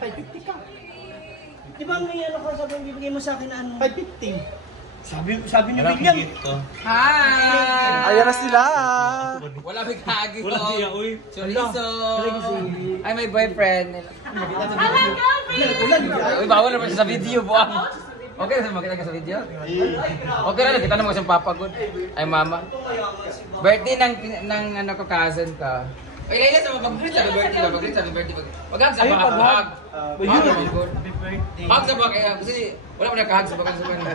550 ka. Di ba may ano ka sabi bibigay mo sa akin na ano? 550. Sabi ni William. Hi! Ayan na sila. Wala may kagi ko. Wala siya, uy. Chorizo. Ay, may boyfriend. Uy, bawal naman siya sa video, buwang. Okay na makita ka sa video? Okay na, kita naman kasi papa good. Ay, mama. Birthday ng ano ko, cousin ka. Ay, Layla, sa mag-greet sa birthday. Mag-greet sa birthday. Wag sa baka hug. Hug sa baka. Kasi wala mo nakahug sa baka sa baka.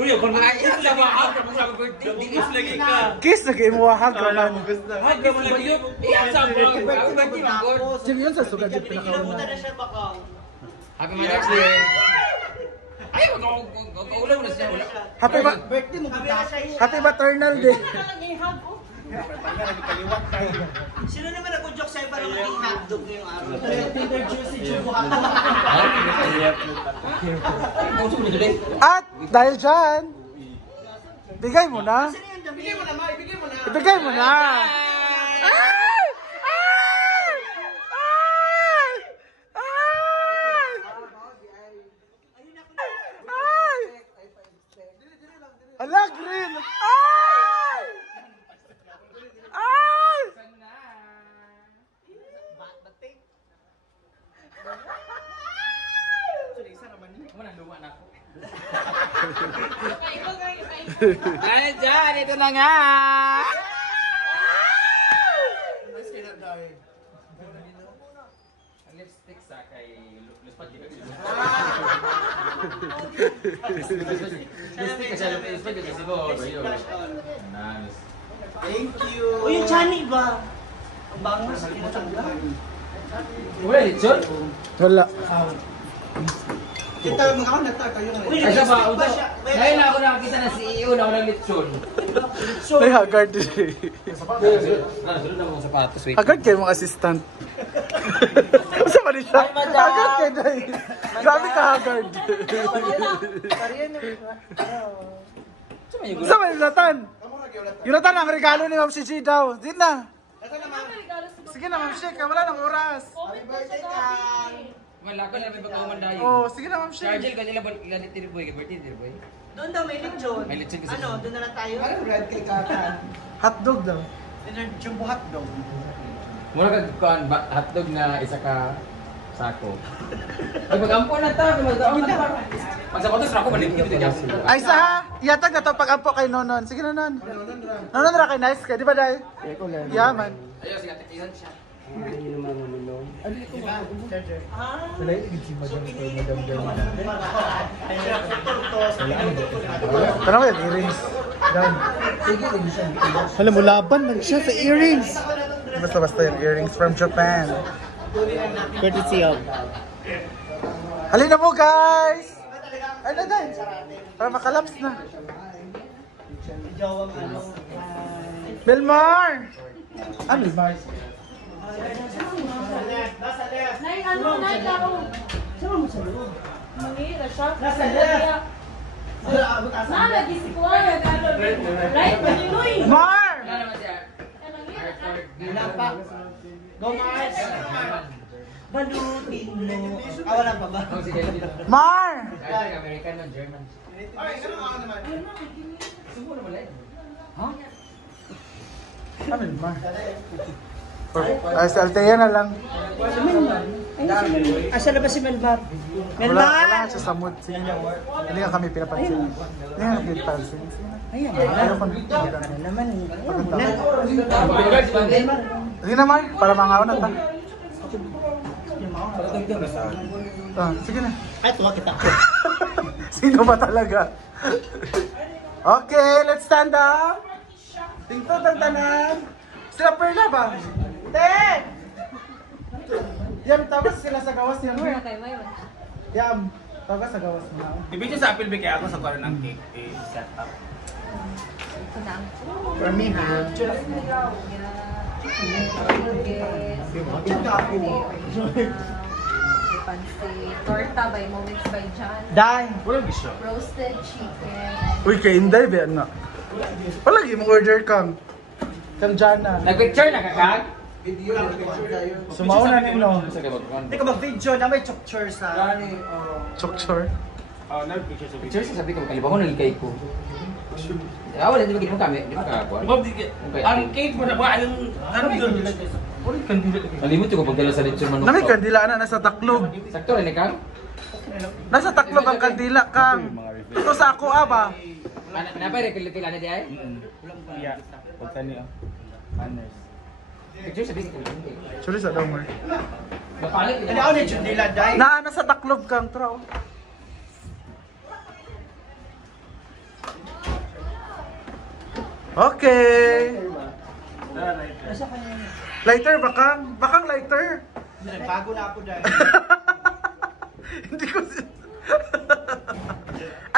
Kuya, kung nakahug sa baka, kung sa birthday, kiss lagi ka. Kiss na kayo mo hug ka man. Hug naman ba yun? Iyan sa baka. Birthday mo good. Sige yun sa sugat yung pinakauna. Na siya baka. Happy Mother's Day. Ay, mag-uulaw mo na siya. Happy Birthday mo kita. Happy maternal day. Sino naman nag-joke sa'yo para maging hotdog ngayong araw? Tender juicy jugo At dahil dyan, bigay mo na. Bigay mo na, Ma. Ibigay mo na. Ibigay mo na. Ay! Ay! Ay! Ay! Ay! Ala, green! Ay! Ay! Ay, dyan! Ito na nga! Ang lipstick sa kay Luspat. Lipstick kasi Luspat kasi mo. Thank you. O yung chani ba? Ang bangas. Wala, lechon? Wala. Kita mga nata kayo na. Uy, Ay, siya ba? nag-stick siya? Ngayon na ako nakakita na CEO na walang lechon. Ay, haggard din. Sunod na mga sapatos, wait. Haggard kayo mga assistant. Masa ba rin siya? Haggard kayo dahil. Grabe ka, haggard. Masa ba yung Jonathan? Jonathan, ang regalo ni Ma'am Shishi daw. Di na. Sige na, Ma'am Shik. Wala nang oras. Happy birthday, Kang. Wala ko na may pagkakumandayo. Oh, sige na, Ma'am Shik. Chargel ka nila ba ilan tiriboy ka birthday tiriboy? Doon daw may lechon. May lechon kasi. Ano, doon na lang tayo? Red cake ka. Hotdog daw. Dinner jumbo hotdog. Mura ka kuan hotdog na isa ka sako. Ay pag-ampo na ta, mag-ampo na ta. Pag sapatos ra ko balik dito gyud. Ay, sa iyatag na to pag-ampo kay Nonon. Sige, Nonon. Nonon ra kay nice ka, di ba, Day? Yaman. Ayo sige, ilan siya. Tanong mo yung earrings. Dan. Alam mo, laban man siya sa earrings. Basta-basta yung earrings from Japan. Courtesy of. Halina mo, guys! Ay na, Dan. Para makalaps na. Jawang ano. Belmar! Ano, Belmar? Nay, ano, nay, laro. Saan mo sa loob? Mangira siya. Nasa left. Nalagi si Kuya. Right, Maninoy. Mar! Wala naman siya. Ginapa. Go, Mars. Balutin mo. Ah, wala pa ba? Oh, sige dito. Mar! Ay, American no German. Ay, ano naman? Subo na malay. Ha? Ano, Belmar? Ay, sa Altea na lang. Si Melbar. Asa na ba si Melbar? Wala Melbar! siya sa mood. Sige na. Hindi nga kami pinapansin. Hindi nga kami pinapansin. Ayan. Ayaw ko Ano naman? Sige na, Mar. Para mangaw na ta. Sige na. Ay, tuwa kita. Sino ba talaga? Okay, let's stand up. Tingtod ang tanan. Sila Perla ba? Ten! Yam, tapos sila sa gawas yan. Yam, tapos sa gawas mo na. Ibig sa apil bigay ako sa karon ng cake set up. For me, ha? Torta by Moments by John. Dai. Wala bisyo. Roasted chicken. Uy, kay Inday, ba na? Palagi mo order kang. Kang Jana. Nag-picture na kakag? Sumauna na no. Sa kabot kan. Hindi ka mag-video na may chokcher sa... Chokchor. Picture sa sabi ko kalibangon ng ikay ko. Awal hindi mo kami, di ba ka? Ang cake mo na ba? Anong doon? Nalimot ko pagdala sa lechon manok. Nami kandila na nasa taklob. Sakto rin ikaw? Nasa taklob ang kandila kang. Ito sa ako ba? Kenapa ada kelitilan dia? Iya. Pagka niya. Manners. Picture sa bisik. Sorry sa domer. Napalit Ano ako ni Jundila, Day? Na nasa taklob kang traw. Okay. Lighter bakang? Bakang lighter. Bago na ako, Day. Hindi ko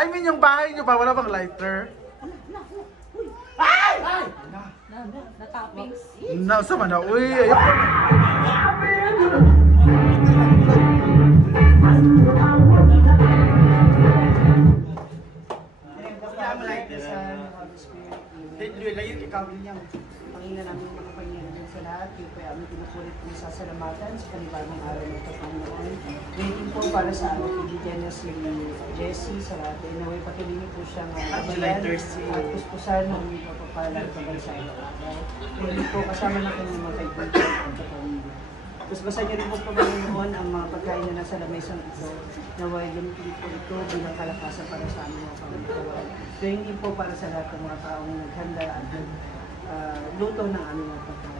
I mean yung bahay niyo ba wala bang lighter? Na toppings. Na sama na. Uy, ayoko. Salamat like this, Holy Spirit. Layo, ikaw din yan. Panginoon namin mga kapangyarihan sa lahat. Kayo po ay aming pinukulit po sa salamatan sa panibagong araw ng Panginoon. Waiting po para sa aming kaibigan na si Jessie sa lahat. Naway pakilingin po siyang kabayan at puspusan ng papapalang kabansa ng araw. Waiting po kasama na kanyang mga kaibigan at kapamilya. Tapos basa niyo rin po Panginoon ang mga pagkain na nasa lamesang ito. Naway gamitin po ito bilang kalakasan para sa aming mga pangalawan. Gayun din po para sa lahat ng mga taong naghanda at luto ng aming mga pagkain.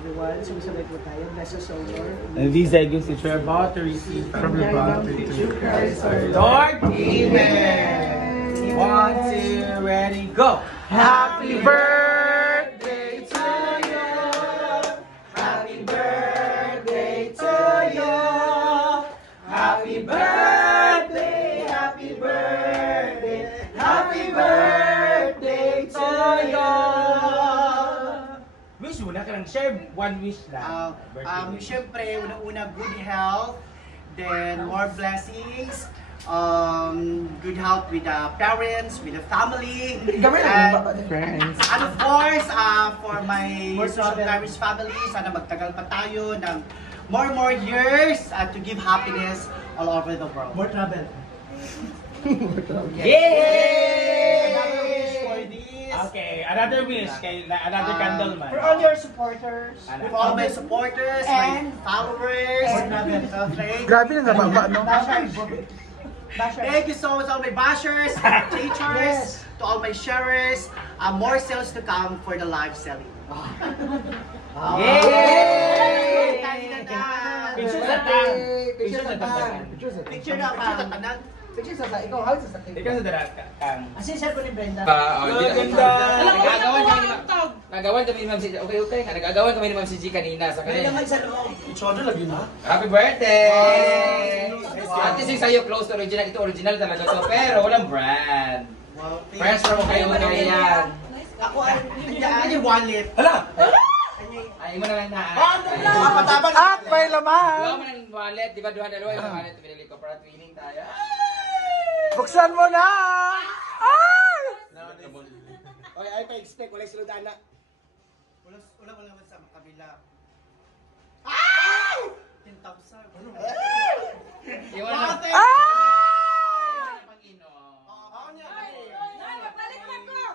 Everyone, sumisabay po tayo. Bless us, O Lord. And these are gifts which we are about to receive from your bounty through Christ our Lord. Amen. 1, 2, ready, go. Happy birthday to you. Happy birthday to you. Happy birthday, happy birthday, happy birthday to you. Wish mo na ka lang share one wish lang. Siyempre, unang-una, good health, then more blessings, good health with the parents, with the family, and of course, for my Irish family, sana magtagal pa tayo ng more years to give happiness all over the world. More travel. Yay! Another wish for this. Okay, another wish kay another candle man. For all your supporters, for all my supporters, my followers, okay. Grabe na baba no. Thank you so much all my bashers, teachers, to all my sharers. More sales to come for the live selling. Yay! Picture sa tang. Picture sa tang. Picture na ka. Ikaw sa dara kang. Asin sir ko ni Brenda. Nagawan kami ni Ma'am si okay nga nagagawan kami ni Ma'am si G kanina sa Kaya kanila. naman sa loob. Chodo lagi na. Happy birthday! At least yung sa'yo close to original. Ito original talaga to pero walang brand. Friends from kayo na yan. Ako ay wallet. Hala. Ay mo na lang na. At may Gawa laman. mo ng wallet, di ba dalawa yung wallet pinili ko para twinning tayo. Buksan mo na. Ay! Okay, ay pa-expect. Wala sila dana. Wala naman sa kabila. Ay! 10,000. Iwan na. Ah! Pang-inom. Papalit na ko!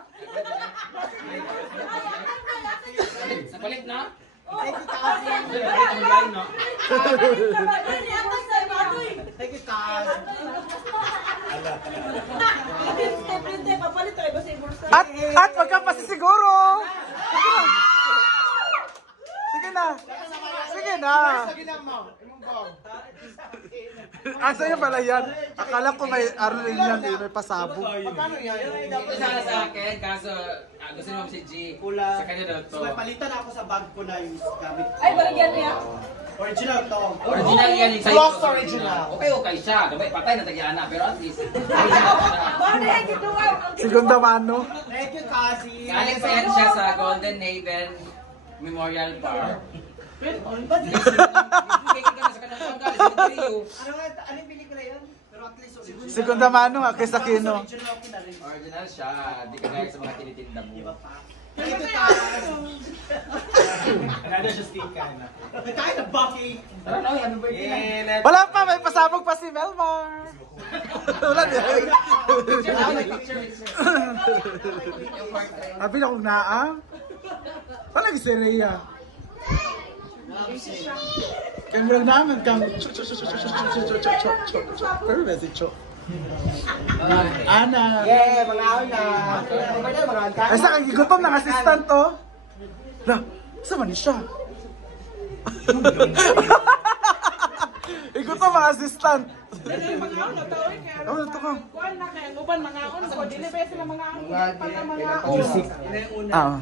Sa palit na? Thank you, Kazi. Thank you, Kazi. At wag kang pasisiguro. Sige na. Sige na. Asa yung pala yan? Akala ko may rin yan, may pasabog. Ito sana sa akin, kaso gusto ni Ma'am si G. Pula. Sa kanya daw to. So, may palitan ako sa bag ko na yung gamit ko. Ay, balagyan niya. Original to. Original yan yung sa'yo. Close original. Okay siya. Gamay patay na tagyana, pero at least. Bakit ay gituwa? Segunda mano. Thank you, Kazi. Galing pa yan siya sa Golden Haven Memorial Park. Ano yung pelikula yun? Pero at least original. Segunda mano nga kay Sakino. Original ko na rin. Original siya. Di ka gaya sa mga tinitinda mo. Thank you, Kazi. Ada siya stika na. Kain na Bucky! Tara na, happy birthday na. Wala pa, may pasabog pa si Melmar. Wala din. Abi na kong naa. Wala si Rhea. Kaya mo lang naman kang pero ba si Cho? Ana. Yeah, mga na. Ay sa kang gigutom ng assistant to. La, sa man siya? Igutom ang assistant. Dili mga ano tawag kay Ano to ka? kuan na kay uban mga ano ko dili ba sila mga ano pala mga Ah.